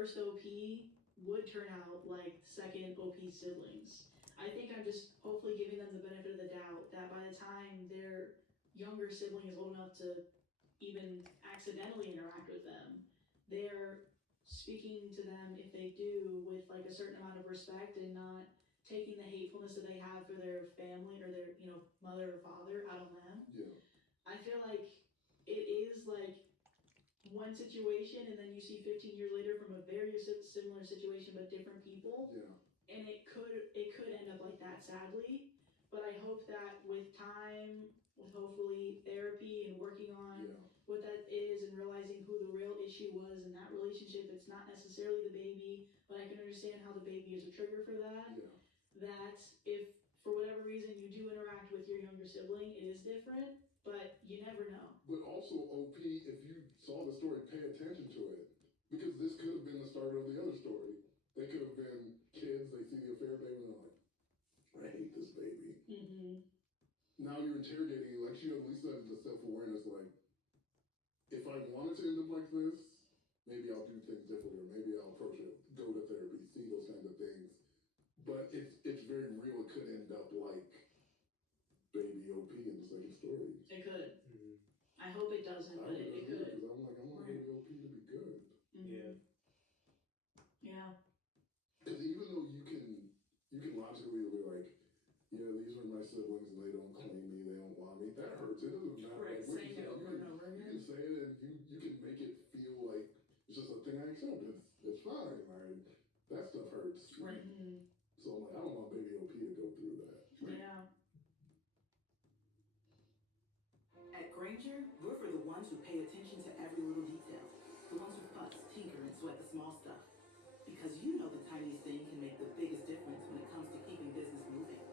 first OP would turn out like second OP siblings. I think I'm just hopefully giving them the benefit of the doubt that by the time their younger sibling is old enough to even accidentally interact with them, they're speaking to them, if they do, with like a certain amount of respect and not taking the hatefulness that they have for their family or their, mother or father out on them. Yeah. I feel like it is like one situation and then you see 15 years later from a very similar situation but different people. Yeah. And it could end up like that, sadly. But I hope that with time, with hopefully therapy and working on what that is and realizing who the real issue was in that relationship, it's not necessarily the baby, but I can understand how the baby is a trigger for that. Yeah. That if for whatever reason you do interact with your younger sibling, it is different, but you never know. But also, OP, if you saw the story, pay attention to it. Because this could have been the start of the other story. They could have been kids, they see the affair baby, and they're like, I hate this baby. Mm-hmm. Now you're interrogating, like she at least has the self-awareness, like, if I wanted to end up like this, maybe I'll do things differently, or maybe I'll approach it, go to therapy, see those kinds of things. But it's very real, it could end up like baby OP in the second story. It could. Mm-hmm. I hope it doesn't, but it could. Because I'm like, I want baby OP to be good. Mm-hmm. Yeah. Yeah. Because even though you can logically be like, yeah, these are my siblings and they don't claim me, they don't want me. That hurts. It doesn't matter. Right, like, saying it over and over again. You can say it and you can make it feel like it's just a thing I accept. It's fine. Like, that stuff hurts. Right. Mm-hmm. So I'm like, I don't want baby OP to go through that. Yeah. At Granger, we're for the ones who pay attention to every little detail. The ones who fuss, tinker, and sweat the small stuff. Because you know the tiniest thing can make the biggest difference when it comes to keeping business moving.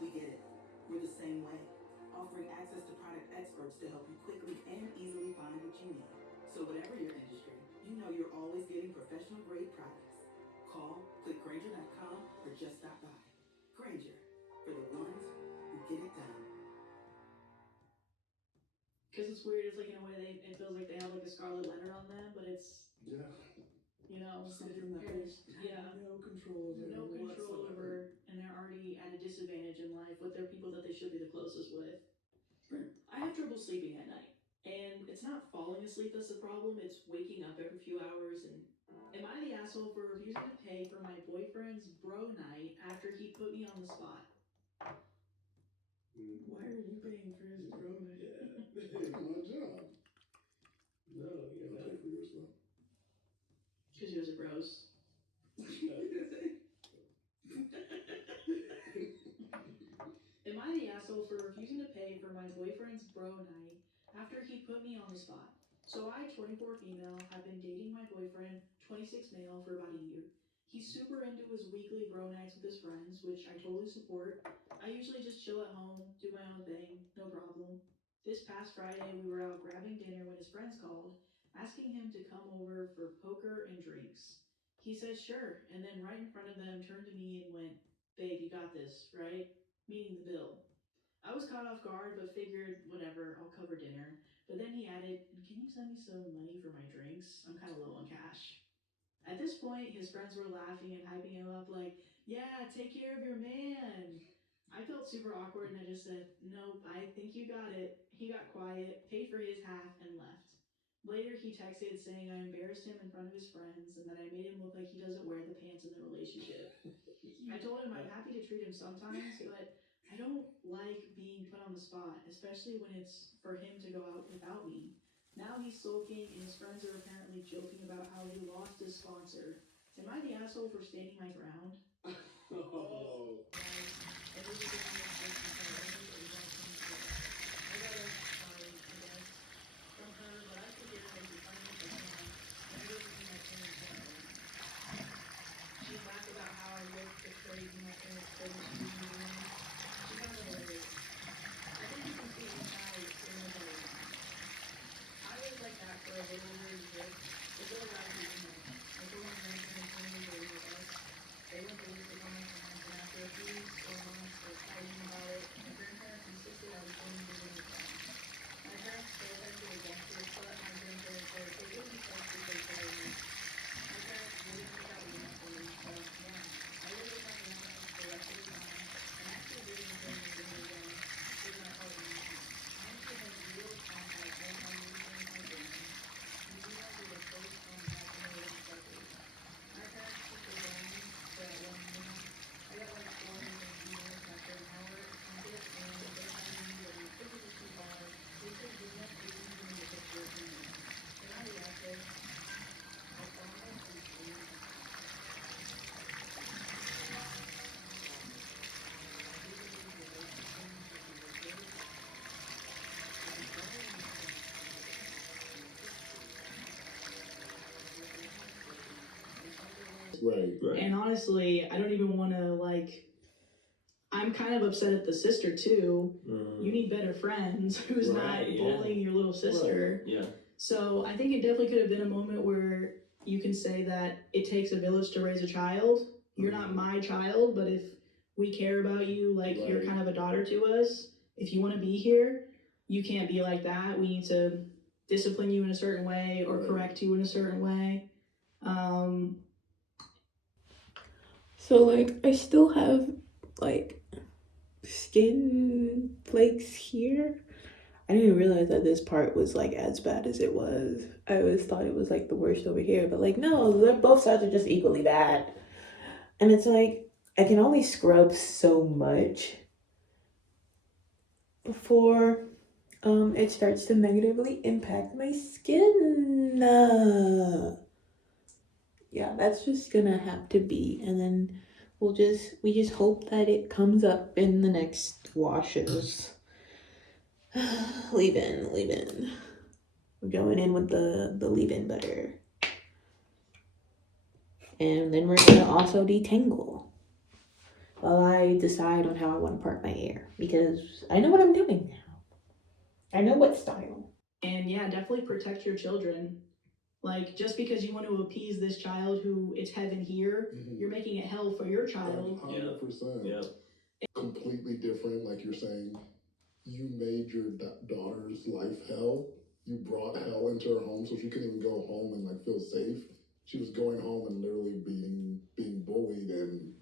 We get it. We're the same way, offering access to product experts to help you quickly and easily find what you need. So whatever your industry, you know you're always getting professional grade products. Call, click Granger.com, or just stop by. Granger, for the ones who get it done. Because it's weird, it's like in a way it feels like they have like a scarlet letter on them, but it's something that they have no control over. And they're already at a disadvantage in life with their people that they should be the closest with. Right. I have trouble sleeping at night, and it's not falling asleep that's the problem, it's waking up every few hours. And am I the asshole for refusing to pay for my boyfriend's bro night after he put me on the spot? Why are you paying for his bro night? It's my job. No, you're not. Pay for your stuff. Because you guys are bros. Am I the asshole for refusing to pay for my boyfriend's bro night after he put me on the spot? So I, 24 female, have been dating my boyfriend, 26 male, for about a year. He's super into his weekly bro nights with his friends, which I totally support. I usually just chill at home, do my own thing, no problem. This past Friday, we were out grabbing dinner when his friends called, asking him to come over for poker and drinks. He said sure, and then right in front of them turned to me and went, "Babe, you got this, right?" Meaning the bill. I was caught off guard, but figured, whatever, I'll cover dinner. But then he added, "Can you send me some money for my drinks? I'm kind of low on cash." At this point, his friends were laughing and hyping him up like, "Yeah, take care of your man." I felt super awkward and I just said, "Nope, I think you got it." He got quiet, paid for his half, and left. Later, he texted saying I embarrassed him in front of his friends and that I made him look like he doesn't wear the pants in the relationship. I told him I'm happy to treat him sometimes, but I don't like being put on the spot, especially when it's for him to go out without me. Now he's sulking and his friends are apparently joking about how he lost his sponsor. Am I the asshole for standing my ground? Oh. She laughed about how I looked the crazy my parents told me she was doing. She found it hilarious. I think you can see inside in the way. I was like that for a little over a year. It's all about the email. I told my grandson and family they were with us. They went to visit with my friends, and after a few weeks or months of fighting about it, my Right. And honestly, I don't even want to, like, I'm kind of upset at the sister too. You need better friends who's not bullying your little sister. Right. Yeah. So I think it definitely could have been a moment where you can say that it takes a village to raise a child. You're not my child, but if we care about you, like you're kind of a daughter to us, if you want to be here, you can't be like that. We need to discipline you in a certain way or correct you in a certain way. So like I still have like skin flakes here. I didn't realize that this part was like as bad as it was. I always thought it was like the worst over here, but like no, both sides are just equally bad. And it's like I can only scrub so much before it starts to negatively impact my skin. Yeah, that's just gonna have to be, and then we just hope that it comes up in the next washes. leave-in. We're going in with the leave-in butter. And then we're gonna also detangle while I decide on how I want to part my hair, because I know what I'm doing now. I know what style. And yeah, definitely protect your children. Like, just because you want to appease this child who it's heaven here, you're making it hell for your child. 100%. Yeah. Completely different, like you're saying. You made your daughter's life hell. You brought hell into her home so she couldn't even go home and like feel safe. She was going home and literally being bullied and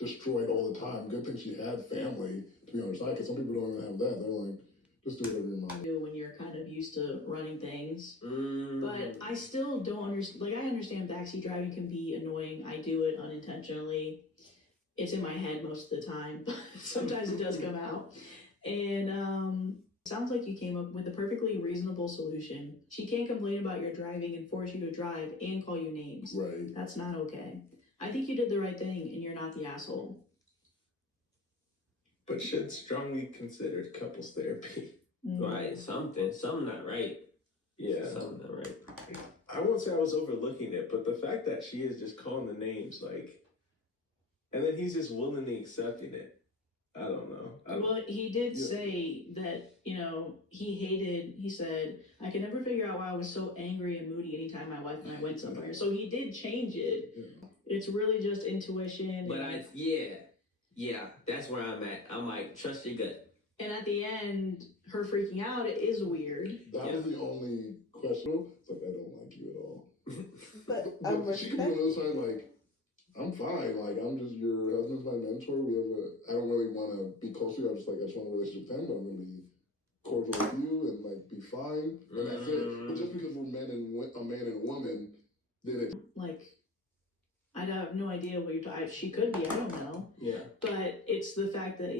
destroyed all the time. Good thing she had family to be on her side, because some people don't even have that. They're like, just do whatever your mom do when you're kind of used to running things. But I still don't understand. Like, I understand backseat driving can be annoying. I do it unintentionally. It's in my head most of the time, but sometimes it does come out. And it sounds like you came up with a perfectly reasonable solution. She can't complain about your driving and force you to drive and call you names. Right. That's not okay. I think you did the right thing and you're not the asshole. But should strongly consider couples therapy. Right, something not right. Yeah. Something not right. I won't say I was overlooking it, but the fact that she is just calling the names, like, and then he's just willingly accepting it. I don't know. Well, he did say that, he said, I could never figure out why I was so angry and moody anytime my wife and I went somewhere. So he did change it. Yeah. It's really just intuition. But yeah, that's where I'm at. I'm like, trust your gut. And at the end, her freaking out is weird. That was the only question. It's like, I don't like you at all. But she could be on the other side like, I'm fine. Like, I'm just, your husband's my mentor. I don't really want to be close to you. I just want a relationship with him, but I'm going to be cordial with you and like be fine. And that's it. But just because we're a man and a woman, then it's like, I have no idea what you're talking. She could be, I don't know. Yeah. But it's the fact that,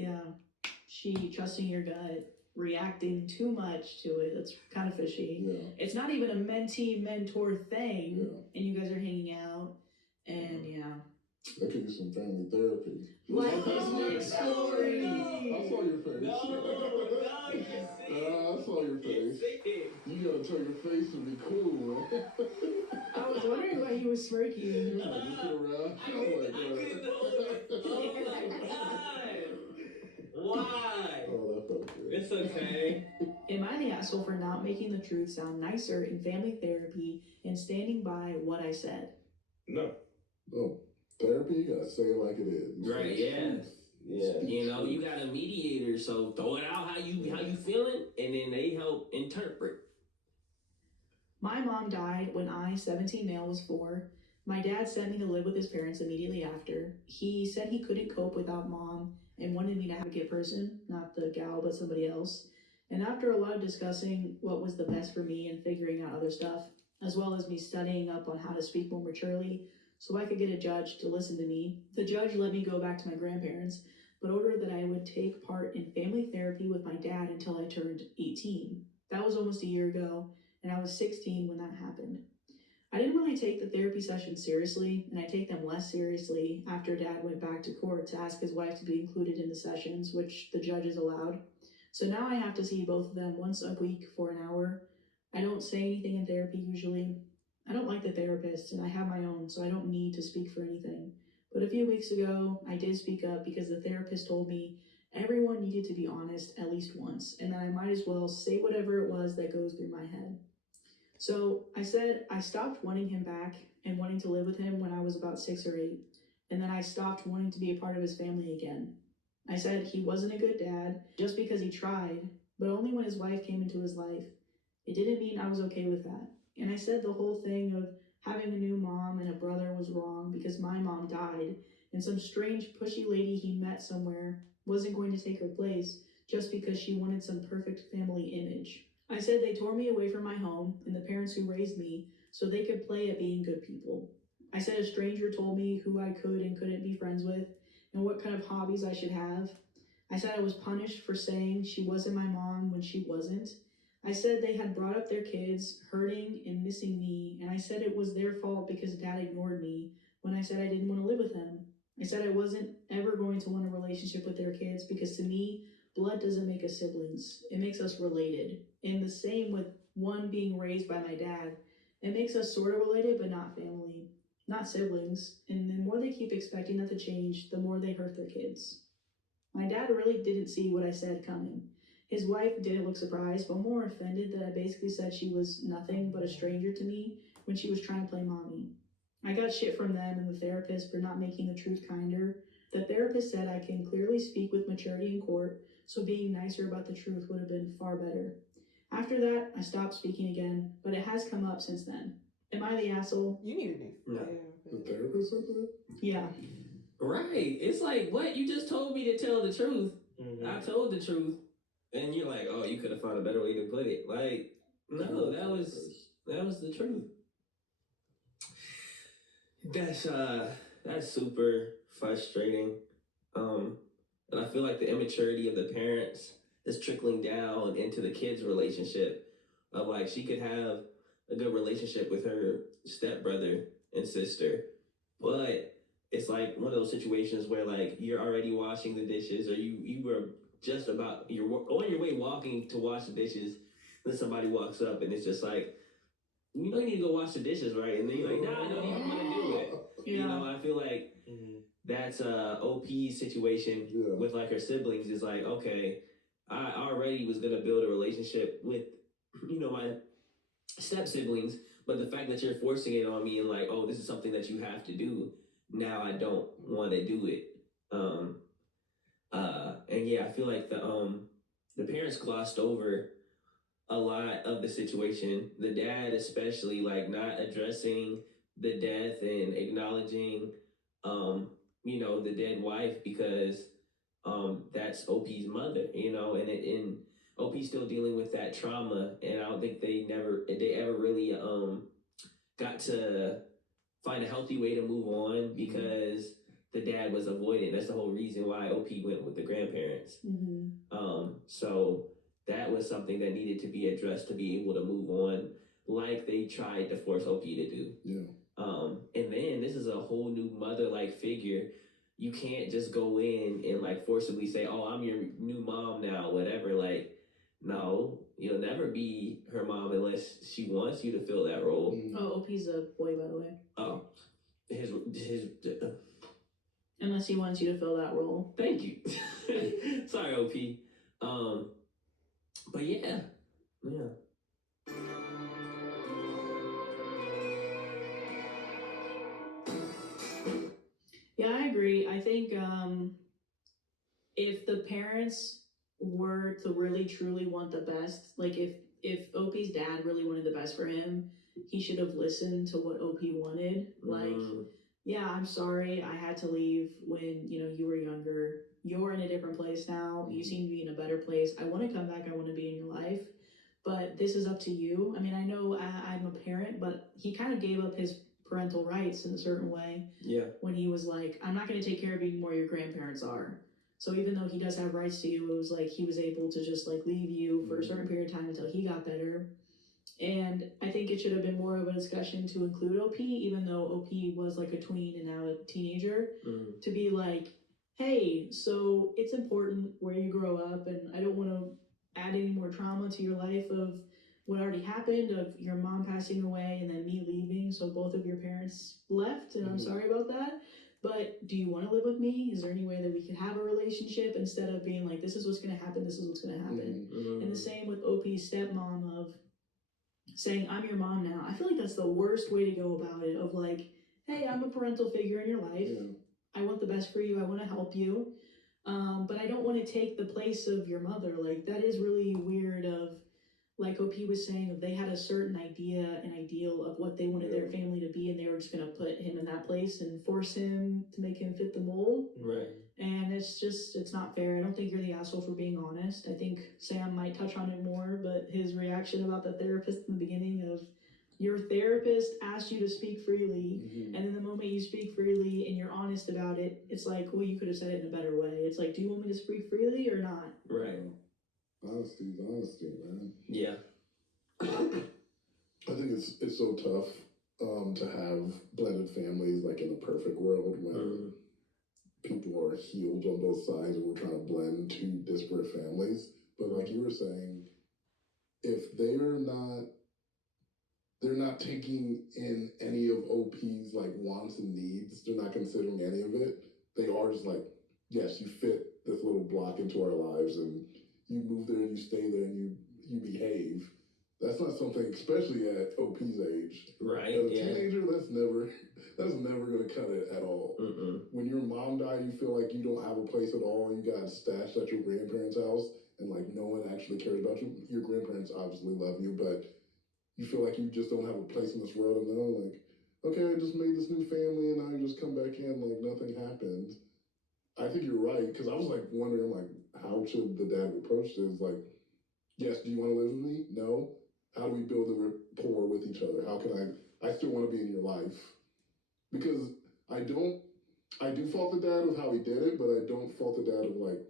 she trusting your gut, reacting too much to it. That's kind of fishy. Yeah. It's not even a mentee-mentor thing, Yeah. and you guys are hanging out, and That could be some family therapy. Like this next story. I saw your face. No, you see. I saw your face. You gotta tell your face to be cool, man. I was wondering why he was smirking. Like, looking around. I couldn't hold it. Oh my god. Why? Oh, that felt good. It's okay. Am I the asshole for not making the truth sound nicer in family therapy and standing by what I said? No. No. Therapy, you gotta say it like it is. Right, yeah. You got a mediator, so throw it out how you feeling, and then they help interpret. My mom died when I, 17 male, was 4. My dad sent me to live with his parents immediately after. He said he couldn't cope without mom and wanted me to have a good person, not the gal, but somebody else. And after a lot of discussing what was the best for me and figuring out other stuff, as well as me studying up on how to speak more maturely so I could get a judge to listen to me, the judge let me go back to my grandparents, but ordered that I would take part in family therapy with my dad until I turned 18. That was almost a year ago, and I was 16 when that happened. I didn't really take the therapy sessions seriously, and I take them less seriously after Dad went back to court to ask his wife to be included in the sessions, which the judges allowed. So now I have to see both of them once a week for an hour. I don't say anything in therapy usually. I don't like the therapist, and I have my own, so I don't need to speak for anything. But a few weeks ago, I did speak up because the therapist told me everyone needed to be honest at least once, and that I might as well say whatever it was that goes through my head. So I said I stopped wanting him back and wanting to live with him when I was about 6 or 8, and then I stopped wanting to be a part of his family again. I said he wasn't a good dad just because he tried, but only when his wife came into his life. It didn't mean I was okay with that. And I said the whole thing of having a new mom and a brother was wrong because my mom died, and some strange pushy lady he met somewhere wasn't going to take her place just because she wanted some perfect family image. I said they tore me away from my home and the parents who raised me so they could play at being good people. I said a stranger told me who I could and couldn't be friends with and what kind of hobbies I should have. I said I was punished for saying she wasn't my mom when she wasn't. I said they had brought up their kids hurting and missing me, and I said it was their fault because dad ignored me when I said I didn't want to live with them. I said I wasn't ever going to want a relationship with their kids because to me, blood doesn't make us siblings. It makes us related. And the same with one being raised by my dad. It makes us sort of related, but not family, not siblings. And the more they keep expecting that to change, the more they hurt their kids. My dad really didn't see what I said coming. His wife didn't look surprised, but more offended that I basically said she was nothing but a stranger to me when she was trying to play mommy. I got shit from them and the therapist for not making the truth kinder. The therapist said I can clearly speak with maturity in court, so being nicer about the truth would have been far better. After that, I stopped speaking again, but it has come up since then. Am I the asshole? You need to do. No. The therapist said that? Yeah. Right. It's like, what? You just told me to tell the truth. Mm-hmm. I told the truth. And you're like, oh, you could have found a better way to put it. Like, no, that was the truth. That's super frustrating. And I feel like the immaturity of the parents is trickling down into the kids' relationship. Of like, she could have a good relationship with her stepbrother and sister, but it's like one of those situations where like you're already washing the dishes, or you were just about you're on your way walking to wash the dishes, then somebody walks up and it's just like, you know, you need to go wash the dishes, right? And then you're like, nah, I don't even want to do it. Yeah. You know, I feel like that's OP's situation with like her siblings is like, okay, I already was gonna build a relationship with, you know, my step siblings, but the fact that you're forcing it on me and like, oh, this is something that you have to do, now I don't want to do it. And yeah, I feel like the parents glossed over a lot of the situation. The dad especially, like not addressing the death and acknowledging you know, the dead wife because that's OP's mother, you know, and OP's still dealing with that trauma, and I don't think they ever really got to find a healthy way to move on because the dad was avoidant. That's the whole reason why OP went with the grandparents. So that was something that needed to be addressed to be able to move on, like they tried to force OP to do. Yeah. And then this is a whole new mother-like figure. You can't just go in and like forcibly say, oh, I'm your new mom now, whatever. Like, no, you'll never be her mom unless she wants you to fill that role. Oh, OP's a boy, by the way. Oh, his Unless he wants you to fill that role. Thank you. Sorry, OP. But yeah. Yeah, I agree. I think if the parents were to really truly want the best, like if OP's dad really wanted the best for him, he should have listened to what OP wanted. Like, yeah, I'm sorry I had to leave when, you know, you were younger. You're in a different place now. You seem to be in a better place. I want to come back. I want to be in your life. But this is up to you. I mean, I know I'm a parent, but he kind of gave up his parental rights in a certain way. Yeah. When he was like, I'm not going to take care of you anymore. Your grandparents are. So even though he does have rights to you, it was like he was able to just like leave you for a certain period of time until he got better. And I think it should have been more of a discussion to include OP, even though OP was like a tween and now a teenager, to be like, hey, so it's important where you grow up, and I don't want to add any more trauma to your life of what already happened of your mom passing away and then me leaving, so both of your parents left, and I'm sorry about that. But do you want to live with me? Is there any way that we could have a relationship instead of being like, this is what's going to happen, this is what's going to happen? And the same with OP's stepmom of saying, I'm your mom now. I feel like that's the worst way to go about it, of like, hey, I'm a parental figure in your life. I want the best for you. I want to help you. But I don't want to take the place of your mother. Like, that is really weird of, like OP was saying, if they had a certain idea and ideal of what they wanted their family to be, and they were just going to put him in that place and force him to make him fit the mold. Right. And it's not fair. I don't think you're the asshole for being honest. I think Sam might touch on it more, but his reaction about the therapist in the beginning of, your therapist asked you to speak freely, and then the moment you speak freely and you're honest about it, it's like, well, you could have said it in a better way. It's like, do you want me to speak freely or not? Right. Honesty is honesty, man. Yeah. I think it's so tough to have blended families, like in a perfect world when people are healed on both sides and we're trying to blend two disparate families. But like you were saying, if they're not taking in any of OP's like wants and needs, they're not considering any of it, they are just like, yes, you fit this little block into our lives and you move there and you stay there and you behave. That's not something, especially at OP's age. Right. As a teenager, that's never gonna cut it at all. When your mom died, you feel like you don't have a place at all. You got stashed at your grandparents' house, and like no one actually cares about you. Your grandparents obviously love you, but you feel like you just don't have a place in this world. And they're like, okay, I just made this new family, and now you just come back in like nothing happened. I think you're right, because I was like wondering, like, how should the dad approach this? Like, yes, do you want to live with me? No. How do we build a rapport with each other? How can I still want to be in your life? Because I do fault the dad of how he did it, but I don't fault the dad of like,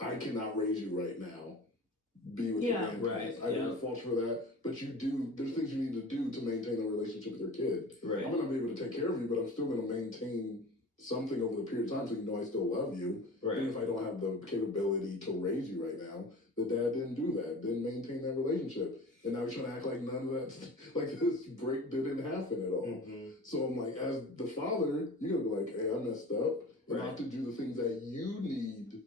I cannot raise you right now. Be with your grandparents. I don't fault you for that, but there's things you need to do to maintain a relationship with your kid. Right. I'm not gonna be able to take care of you, but I'm still gonna maintain something over the period of time so you know I still love you. Right. Even if I don't have the capability to raise you right now. The dad didn't do that, didn't maintain that relationship. And now he's trying to act like none of that, like this break didn't happen at all. So I'm like, as the father, you gotta be like, hey, I messed up. And I have to do the things that you need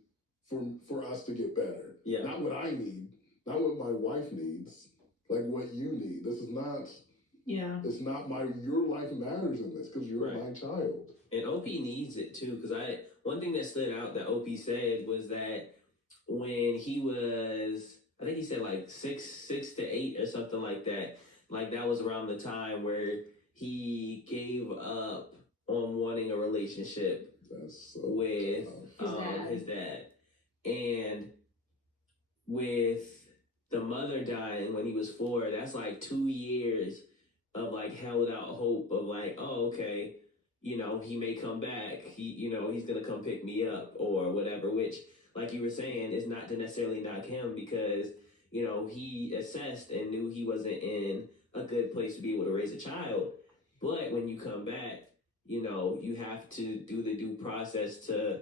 for us to get better. Yeah. Not what I need, not what my wife needs, like what you need. This is not, it's not your life matters in this because you're my child. And OP needs it too, because one thing that stood out that OP said was that when he was, I think he said like 6 to 8 or something like that was around the time where he gave up on wanting a relationship with his dad. And with the mother dying when he was 4, that's like 2 years of like held out hope of like, oh, okay, you know, he may come back. He's gonna come pick me up or whatever, which, like you were saying, is not to necessarily knock him because, you know, he assessed and knew he wasn't in a good place to be able to raise a child. But when you come back, you know, you have to do the due process to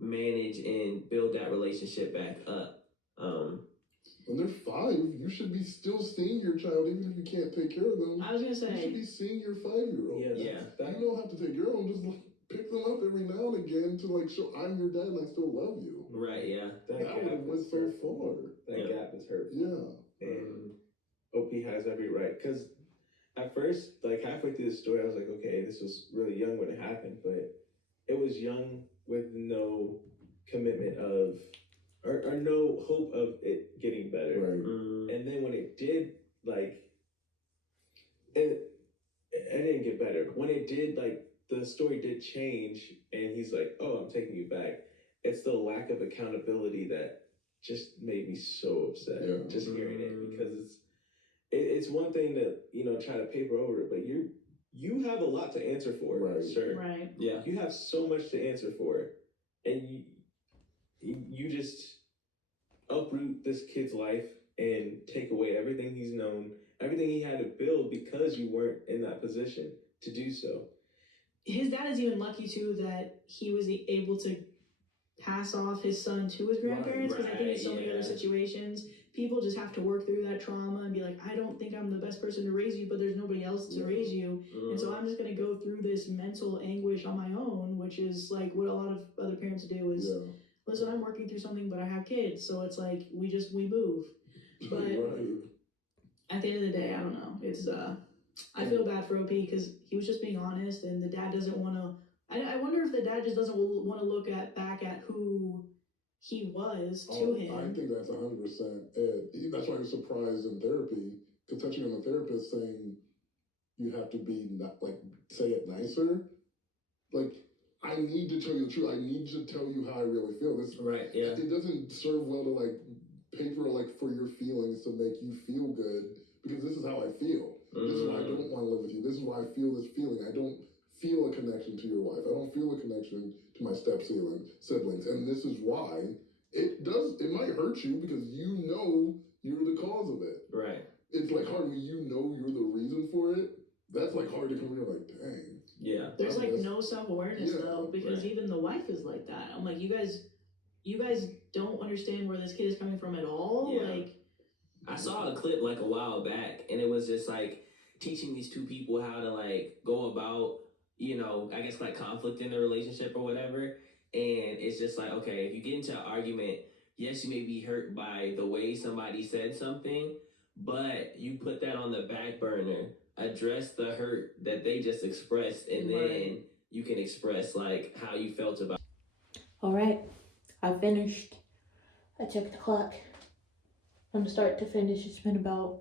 manage and build that relationship back up. When they're 5, you should be still seeing your child, even if you can't take care of them. I was gonna say, you should be seeing your 5-year-old. Yeah. You don't have to take care of them. Just pick them up every now and again to like show I'm your dad and I still love you. Right. Yeah. That would have went so far. That gap is hurtful. Yeah. And OP has every right, because at first, like halfway through the story, I was like, okay, this was really young when it happened, but it was young with no commitment of, or no hope of it getting better. Right. And then when it did, like, it didn't get better. When it did, like, the story did change, and he's like, oh, I'm taking you back. It's the lack of accountability that just made me so upset, just hearing it, because it's one thing to, you know, try to paper over it, but you have a lot to answer for, sir. Right. Yeah. You have so much to answer for, and you just uproot this kid's life and take away everything he's known, everything he had to build because you weren't in that position to do so. His dad is even lucky too that he was able to pass off his son to his grandparents, because I think in so many other situations people just have to work through that trauma and be like, I don't think I'm the best person to raise you, but there's nobody else to raise you. And so I'm just going to go through this mental anguish on my own, which is like what a lot of other parents do is, listen, I'm working through something, but I have kids. So it's like, we move. But at the end of the day, I don't know. It's, I feel bad for OP because he was just being honest, and the dad doesn't want to. I wonder if the dad just doesn't want to look back at who he was to him. I think that's 100% it. That's why I was surprised in therapy, because touching on the therapist saying you have to be not like say it nicer. Like, I need to tell you the truth. I need to tell you how I really feel. This right, yeah. It doesn't serve well to like pay for like for your feelings to make you feel good, because this is how I feel. This is why I don't want to live with you. This is why I feel this feeling. I don't feel a connection to your wife. I don't feel a connection to my siblings. And this is why it might hurt you, because you know you're the cause of it. Right. It's like hard when you know you're the reason for it. That's like hard to come here like, dang. Yeah. There's like no self-awareness though, because even the wife is like that. I'm like, you guys don't understand where this kid is coming from at all. Yeah. Like, I saw a clip like a while back, and it was just like teaching these two people how to like go about, you know, I guess like conflict in the relationship or whatever. And it's just like, okay, if you get into an argument, yes, you may be hurt by the way somebody said something, but you put that on the back burner, address the hurt that they just expressed, and then you can express like how you felt about. All right, I finished. I checked the clock. From start to finish, it's been about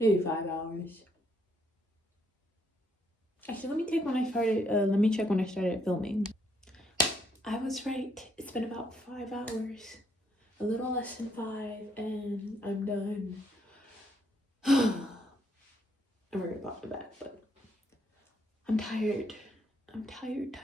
maybe 5 hours. Actually, let me check when I started filming. I was right. It's been about 5 hours. A little less than 5, and I'm done. I'm very bought back, but I'm tired. I'm tired.